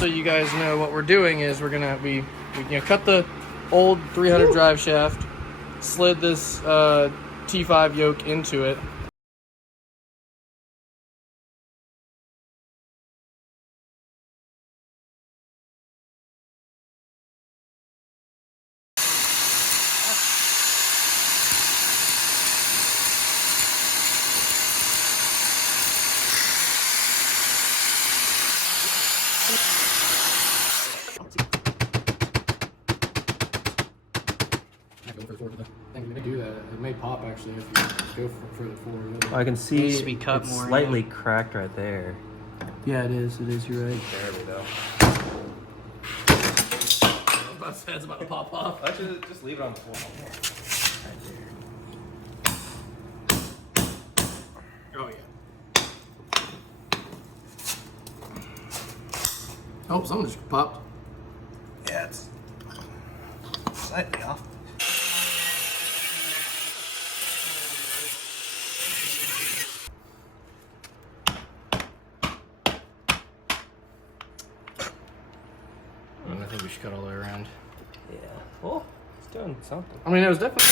so you guys know what we're doing is we cut the old 300 drive shaft, slid this T5 yoke into it. It may do that. It may pop actually if you go further forward. I can see it it's more, slightly cracked right there. Yeah, it is. It is. You're right. Barely though. I was about to say it's about to pop off. Actually, just leave it on the floor. Oh yeah. Oh, something just popped. Yeah, it's slightly off. I think we should cut all the way around. Yeah. Well, it's doing something. I mean, it was definitely.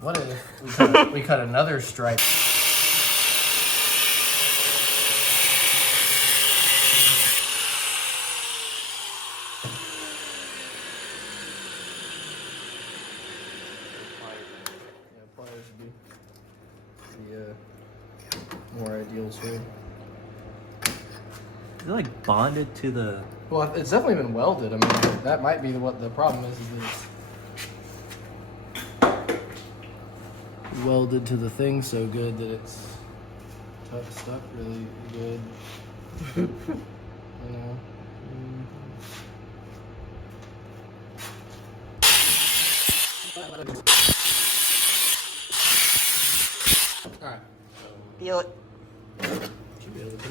What if we cut another stripe? Pliers would be the more ideal tool. Is it like bonded to the? Well, it's definitely been welded. I mean, that might be what the problem is that it's welded to the thing so good that it's stuck really good. You know. All right. Feel it. Should be able to.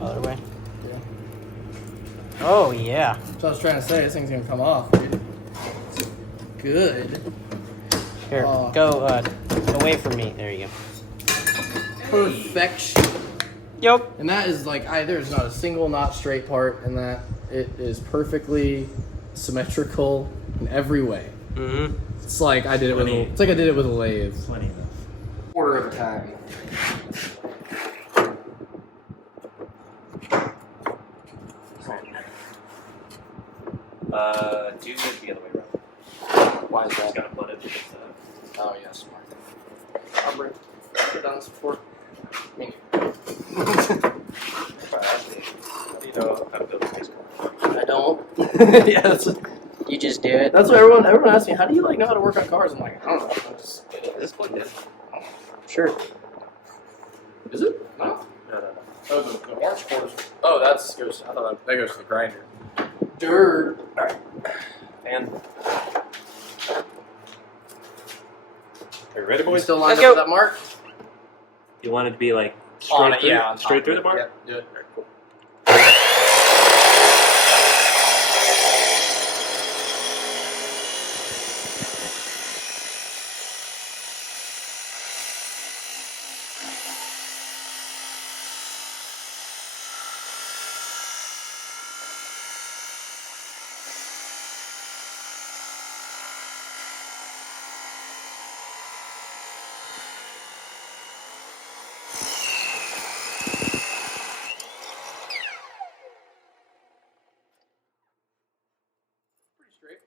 Other way. Yeah. Oh yeah. So I was trying to say, this thing's gonna come off, dude. It's good. Here, go away from me. There you go. Perfection. Yep. And that is like, there's not a single not straight part in that. It is perfectly symmetrical in every way. Mm-hmm. It's like I did it with it's like I did it with a lathe. Plenty enough. Quarter of a time. Do it the other way around. Why is Just that? gotta put it. Oh yeah, smart. I've done this before. Me. How do you know how to build a race car? I don't. Yeah, that's You just do it. what everyone asks me. How do you know how to work on cars? I'm like, I don't know. I just This plugged in. Sure. Is it? No. No. Oh, the orange cord. Oh, I thought that goes to the grinder. Dirt. All right. And are you ready, We boys? still lined Let's up go. with that mark? You want it to be like straight through, Yeah, straight through the mark? Yep, do it. Alright, cool. Pretty straight.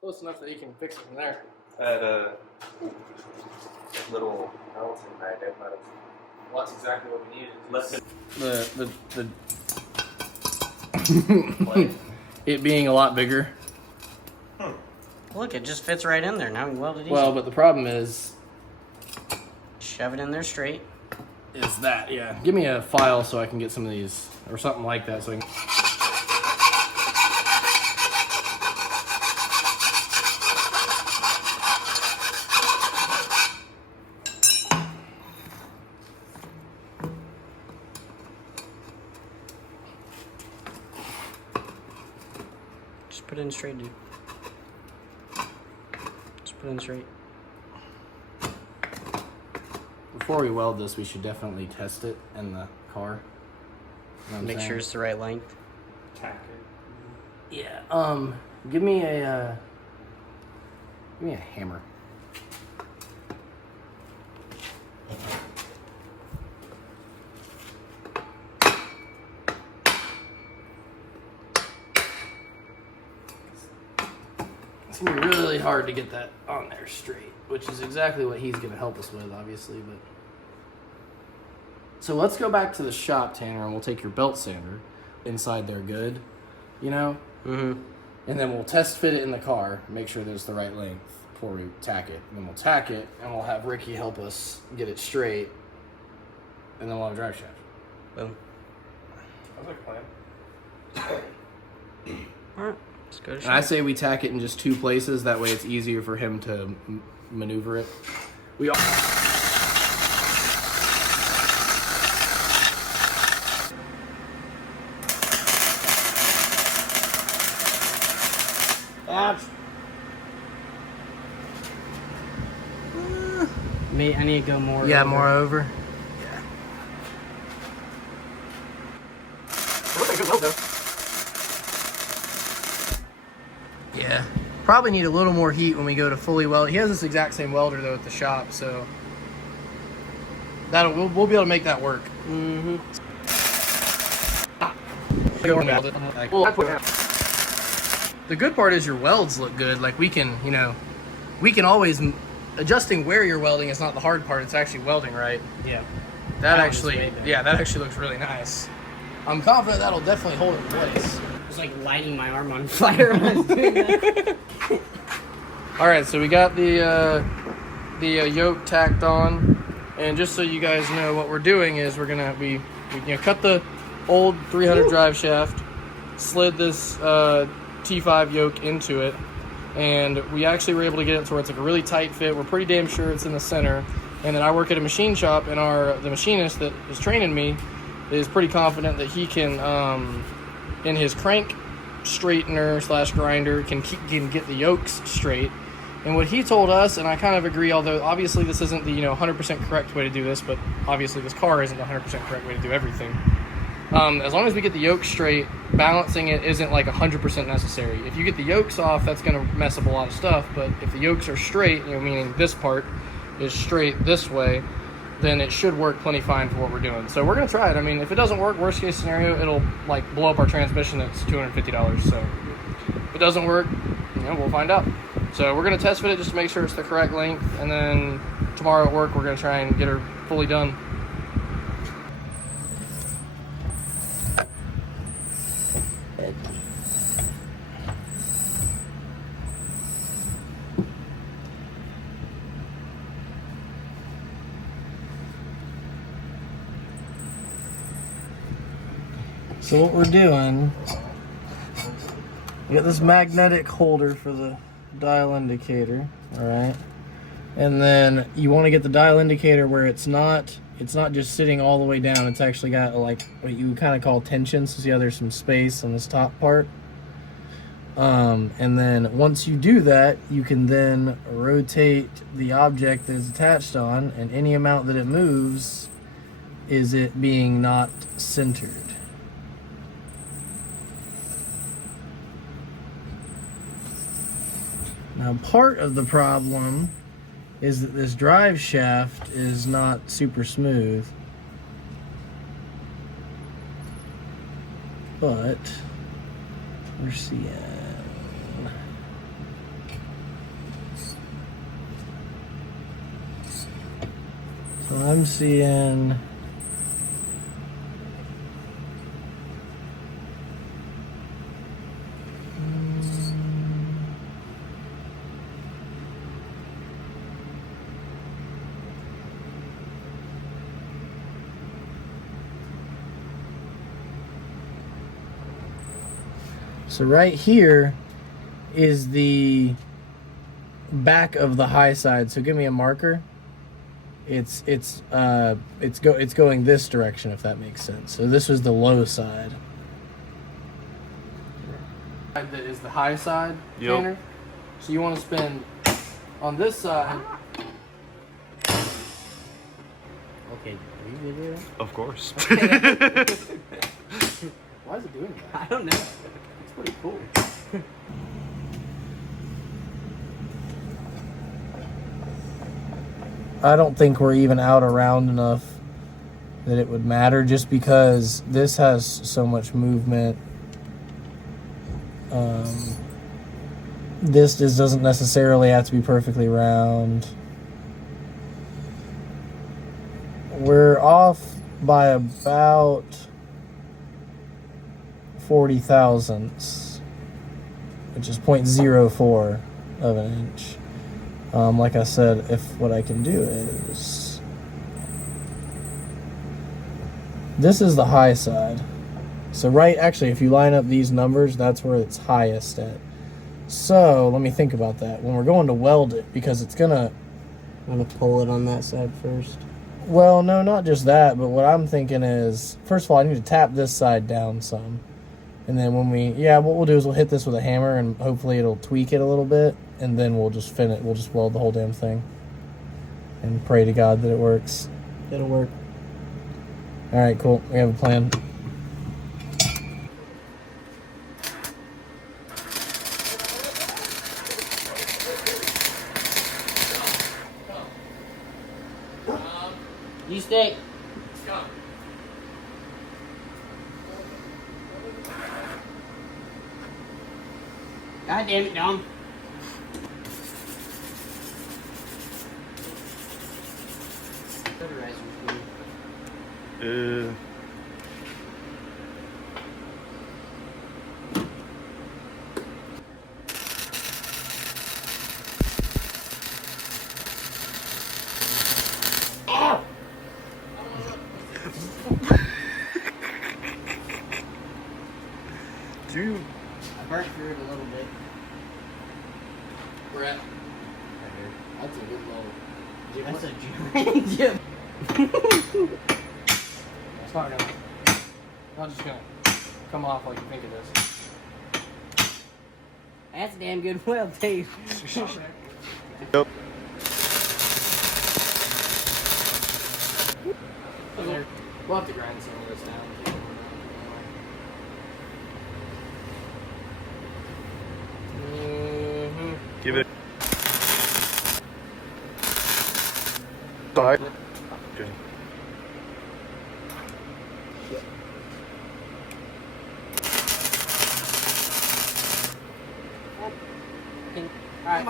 Close enough that you can fix it from there. Had a little balancing magnet might have Well, that's exactly what we needed. Plate. It being a lot bigger. Look, it just fits right in there. Now we weld it easy. Well, but the problem is Shove it in there straight. that, yeah. Give me a file so I can get some of these, or something like that, so I can... Just put it in straight, dude. Just put it in straight. Before we weld this, we should definitely test it in the car. You know what I'm Make saying? sure it's the right length. Tack it. Yeah. Give me a hammer. It's gonna be really hard to get that on there straight, which is exactly what he's gonna help us with, obviously, but. So let's go back to the shop, Tanner, and we'll take your belt sander inside there good, you know? Mm-hmm. And then we'll test fit it in the car, make sure there's the right length before we tack it. And then we'll tack it, and we'll have Ricky help us get it straight, and then we'll have a drive shaft. Boom. Sounds like a plan. Alright, let's go to And I shop. say we tack it in just 2 places, that way it's easier for him to maneuver it. We all... I need to go more. Yeah, over. more over. Yeah. Probably need a little more heat when we go to fully weld. He has this exact same welder though at the shop, so we'll be able to make that work. Mm-hmm. The good part is your welds look good. Like we can always adjusting where you're welding is not the hard part. It's actually welding right. Yeah. That That was way actually, better. yeah, that actually looks really nice. I'm confident that'll definitely hold it in place. It was like lighting my arm on fire when I was doing that. All right, so we got the yoke tacked on, and just so you guys know, what we're doing is we cut the old 300 drive shaft, slid this T5 yoke into it, and we actually were able to get it to where it's like a really tight fit. We're pretty damn sure it's in the center. And then I work at a machine shop, and the machinist that is training me is pretty confident that he can, in his crank straightener / grinder, can get the yokes straight. And what he told us, and I kind of agree, although obviously this isn't the 100% correct way to do this, but obviously this car isn't the 100% correct way to do everything. As long as we get the yoke straight, balancing it isn't like 100% necessary. If you get the yokes off, that's going to mess up a lot of stuff. But if the yokes are straight, meaning this part is straight this way, then it should work plenty fine for what we're doing. So we're going to try it. I mean, if it doesn't work, worst case scenario, it'll like blow up our transmission. That's $250. So if it doesn't work, we'll find out. So we're going to test fit it just to make sure it's the correct length. And then tomorrow at work, we're going to try and get her fully done. So what we're doing, we got this magnetic holder for the dial indicator, all right? And then you want to get the dial indicator where it's not just sitting all the way down. It's actually got like what you kind of call tension. So see how there's some space on this top part. And then once you do that, you can then rotate the object that it's attached on, and any amount that it moves is it being not centered. Now, part of the problem is that this drive shaft is not super smooth, but we're seeing. So I'm seeing So right here is the back of the high side. So give me a marker. It's going this direction, if that makes sense. So this was the low side. That is the high side, Yep. Tanner. So you want to spin on this side. Okay, are you video? Of course. Why is it doing that? I don't know. It's pretty cool. I don't think we're even out around enough that it would matter, just because this has so much movement. This just doesn't necessarily have to be perfectly round. We're off by about 40 thousandths, which is 0.04 of an inch. Like I said, if what I can do is, this is the high side. So actually, if you line up these numbers, that's where it's highest at. So let me think about that. When we're going to weld it, because it's gonna... I'm gonna pull it on that side first. Well, no, not just that, but what I'm thinking is, first of all, I need to tap this side down some. And then what we'll do is we'll hit this with a hammer, and hopefully it'll tweak it a little bit, and then we'll just we'll just weld the whole damn thing. And pray to God that it works. It'll work. Alright, cool. We have a plan. You stay. God damn it, Dom. Dude. I burnt through it a little bit. Brett. Right here. That's a good little... That's a giant jib. It's not just gonna come off like you think it is. That's a damn good weld tape. Yep. We'll have to grind some of this down. Give it. Side. Okay. Alright.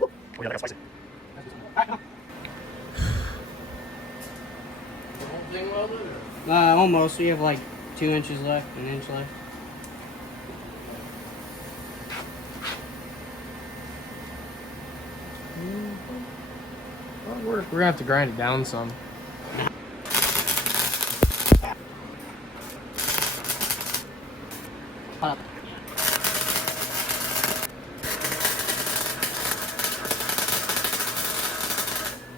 Oh, yeah, I gotta slice it. The whole thing welded? Or? Almost. We have like 2 inches left, an inch left. Well, we're gonna have to grind it down some.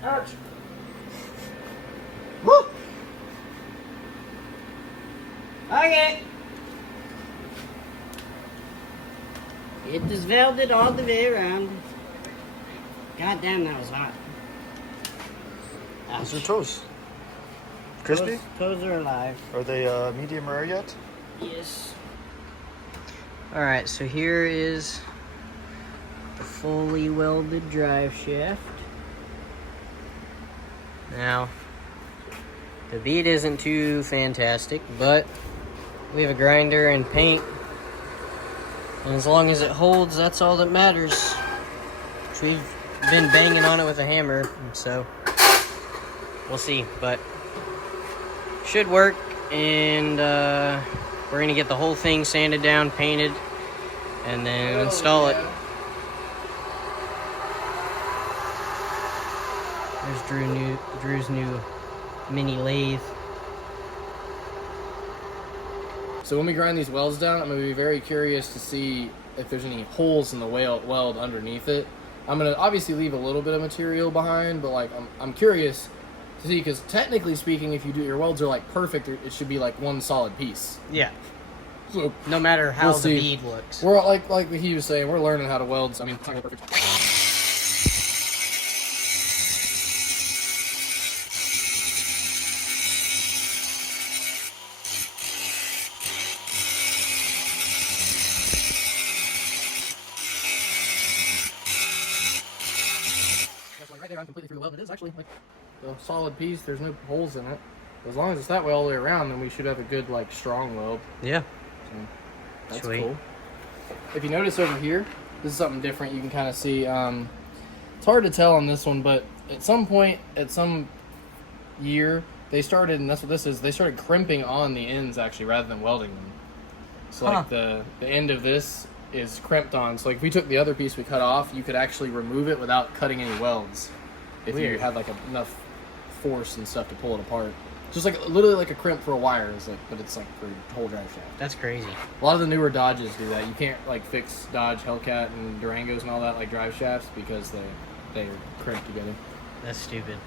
Ouch! Woo! Okay. It is welded all the way around. God damn, that was hot. How's your toes? Crispy? Toes are alive. Are they medium rare yet? Yes. Alright, so here is the fully welded drive shaft. Now, the bead isn't too fantastic, but we have a grinder and paint. And as long as it holds, that's all that matters. So we've been banging on it with a hammer, so we'll see. But should work, and we're gonna get the whole thing sanded down, painted, and then install it. There's Drew's new mini lathe. So when we grind these welds down, I'm going to be very curious to see if there's any holes in the weld underneath it. I'm going to obviously leave a little bit of material behind, but like I'm curious to see, because technically speaking, if you do your welds are like perfect, it should be like one solid piece. Yeah. So No matter how we'll the see. bead looks. We're like he was saying, we're learning how to weld. I mean, it's not gonna be perfect. Right there, I'm completely through the weld. It is actually like a solid piece. There's no holes in it. As long as it's that way all the way around, then we should have a good, like, strong weld. Yeah. So, that's Sweet. cool. If you notice over here, this is something different. You can kind of see. It's hard to tell on this one, but at some point, at some year, they started, and that's what this is. They started crimping on the ends actually, rather than welding them. So like the end of this is crimped on. So like if we took the other piece we cut off, you could actually remove it without cutting any welds. If you had like enough force and stuff to pull it apart. Just like literally like a crimp for a wire, is like, but it's like for a whole drive shaft. That's crazy. A lot of the newer Dodges do that. You can't like fix Dodge, Hellcat, and Durangos and all that like drive shafts because they crimp together. That's stupid.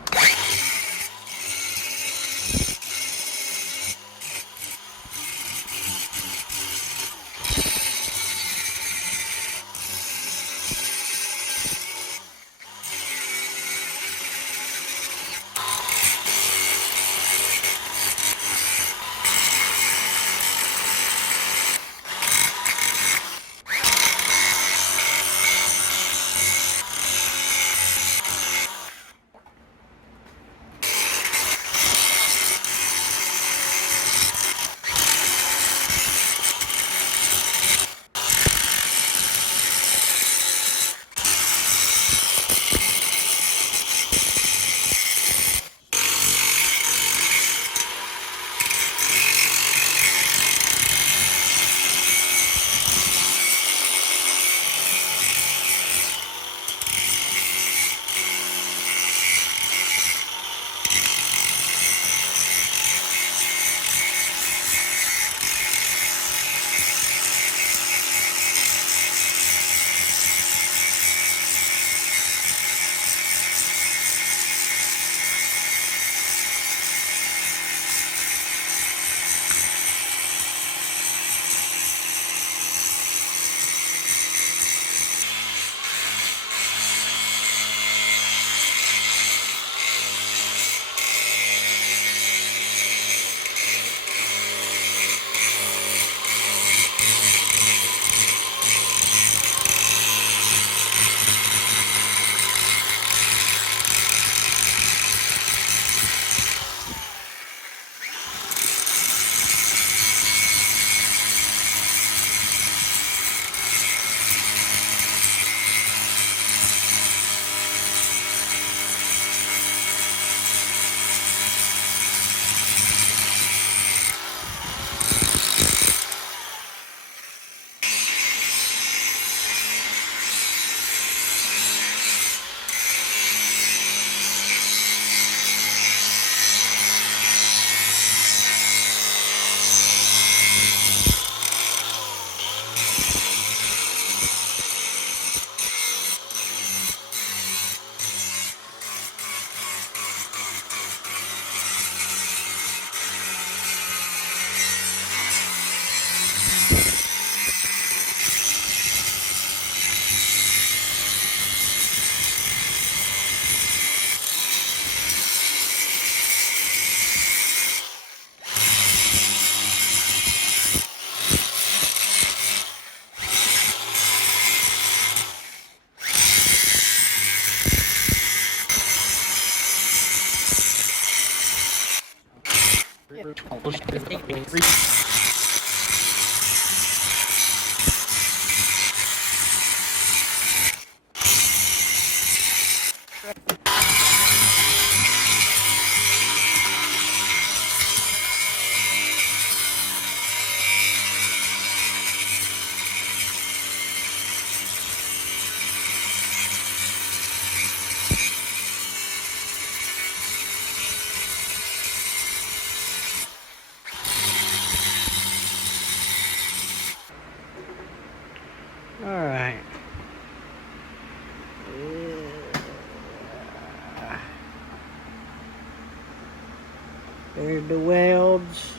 There's the welds.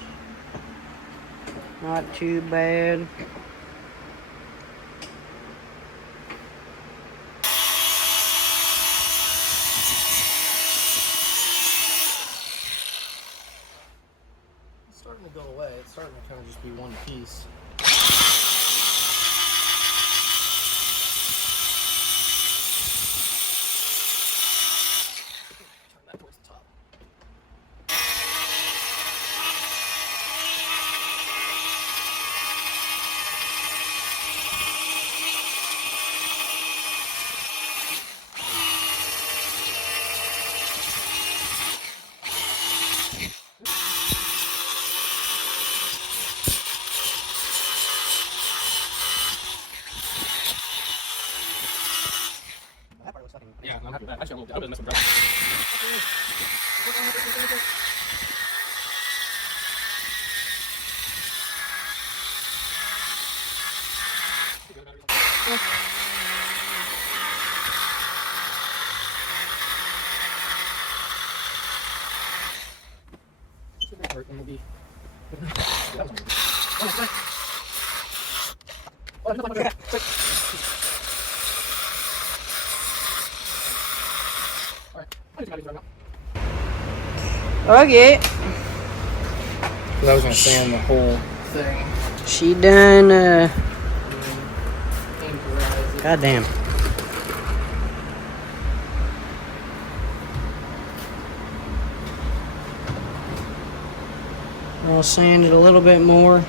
Not too bad. It's starting to go away. It's starting to kind of just be one piece. Turn that towards the top. Yeah, I'm happy with that. Actually, I'm gonna mess with that. Okay. I was gonna sand the whole thing. She done, goddamn. I'll sand it a little bit more.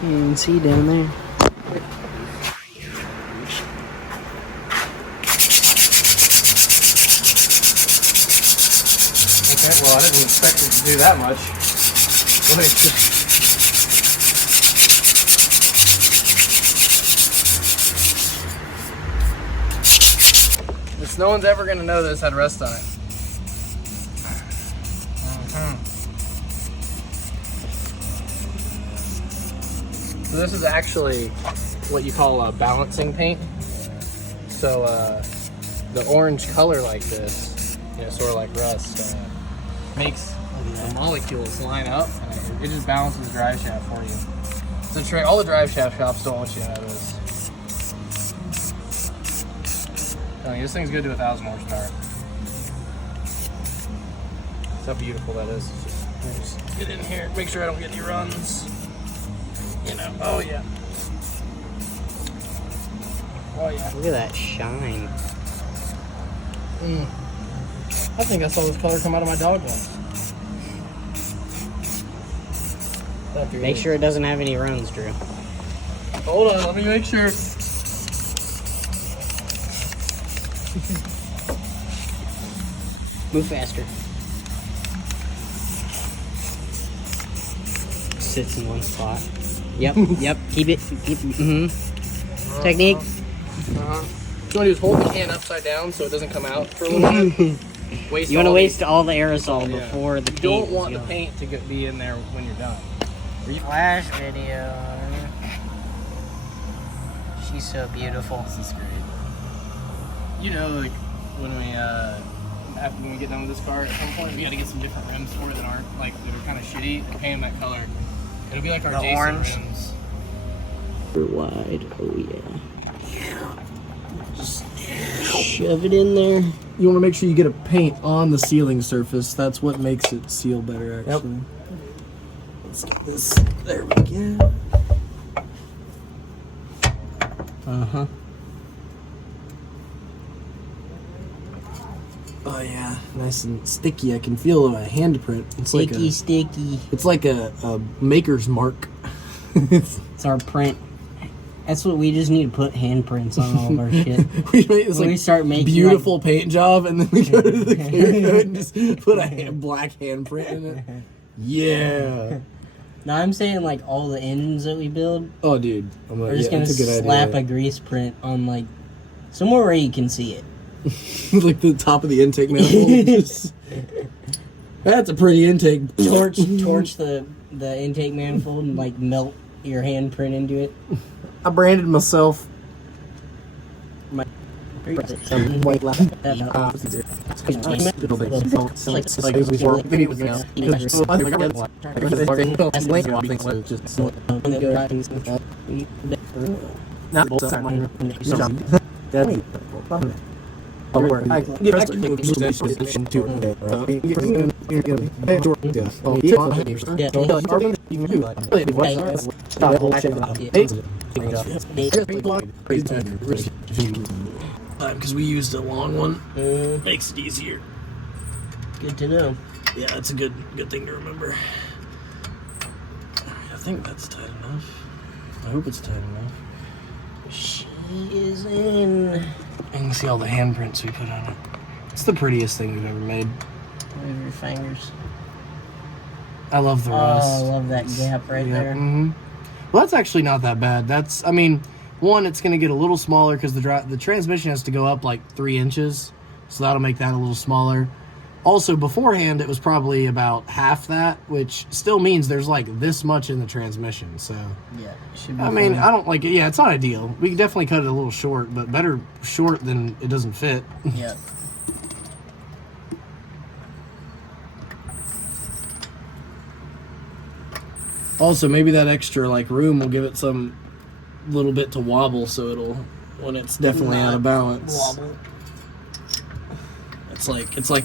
Can't even see down there. Okay, well, I didn't expect it to do that much. This, no one's ever gonna know this had rust on it. So this is actually what you call a balancing paint. So the orange color like this, sort of like rust, makes the molecules line up, and it just balances the drive shaft for you. It's a trick. All the drive shaft shops don't want you to know this. I mean, this thing's good to 1,000 horsepower. That's how beautiful that is. Just get in here, make sure I don't get any runs. Oh yeah. Oh yeah. Look at that shine. I think I saw this color come out of my dog once. Make sure it doesn't have any runs, Drew. Hold on, let me make sure. Move faster. Sits in one spot. Yep, yep. Keep it. Technique. What you want to do is hold the can upside down so it doesn't come out for a little bit. You want to waste all the aerosol before the paint. You don't want the paint to be in there when you're done. Flash video. She's so beautiful. This is great. Like when we get done with this car, at some point we got to get some different rims for it that aren't that are kind of shitty and paint them that color. It'll be like our Jason orange rims. Wide. Oh yeah. Just shove it in there. You want to make sure you get a paint on the sealing surface. That's what makes it seal better, actually. Yep. Let's get this. There we go. Uh-huh. Oh yeah, nice and sticky. I can feel a handprint. It's Sticky. It's like a maker's mark. It's our print. That's what we just need to put handprints on all of our shit. We make this we start making beautiful paint job, and then we go to the clear coat and just put a black handprint in it. Yeah. No, I'm saying all the engines that we build. Oh, dude, We're just gonna slap a grease print on somewhere where you can see it. Like the top of the intake manifold. That's a pretty intake. Torch the intake manifold and melt your handprint into it. I branded myself. some white left. Because we used a long one, makes it easier. Good to know. Yeah, that's a good thing to remember. I think that's tight enough. I hope it's tight enough. She is in. You can see all the handprints we put on it. It's the prettiest thing we've ever made. Move your fingers. I love the Oh, rust. I love that gap right there. Mm-hmm. Well, that's actually not that bad. That's, I mean, one, it's going to get a little smaller because the transmission has to go up like 3 inches, so that'll make that a little smaller. Also, beforehand, it was probably about half that, which still means there's like this much in the transmission. So, Yeah, it should be. I mean, fine. I don't like it. Yeah, it's not ideal. We can definitely cut it a little short, but better short than it doesn't fit. Yeah. Also, maybe that extra like room will give it some little bit to wobble, so it'll when it's definitely out of balance. Wobble. It's like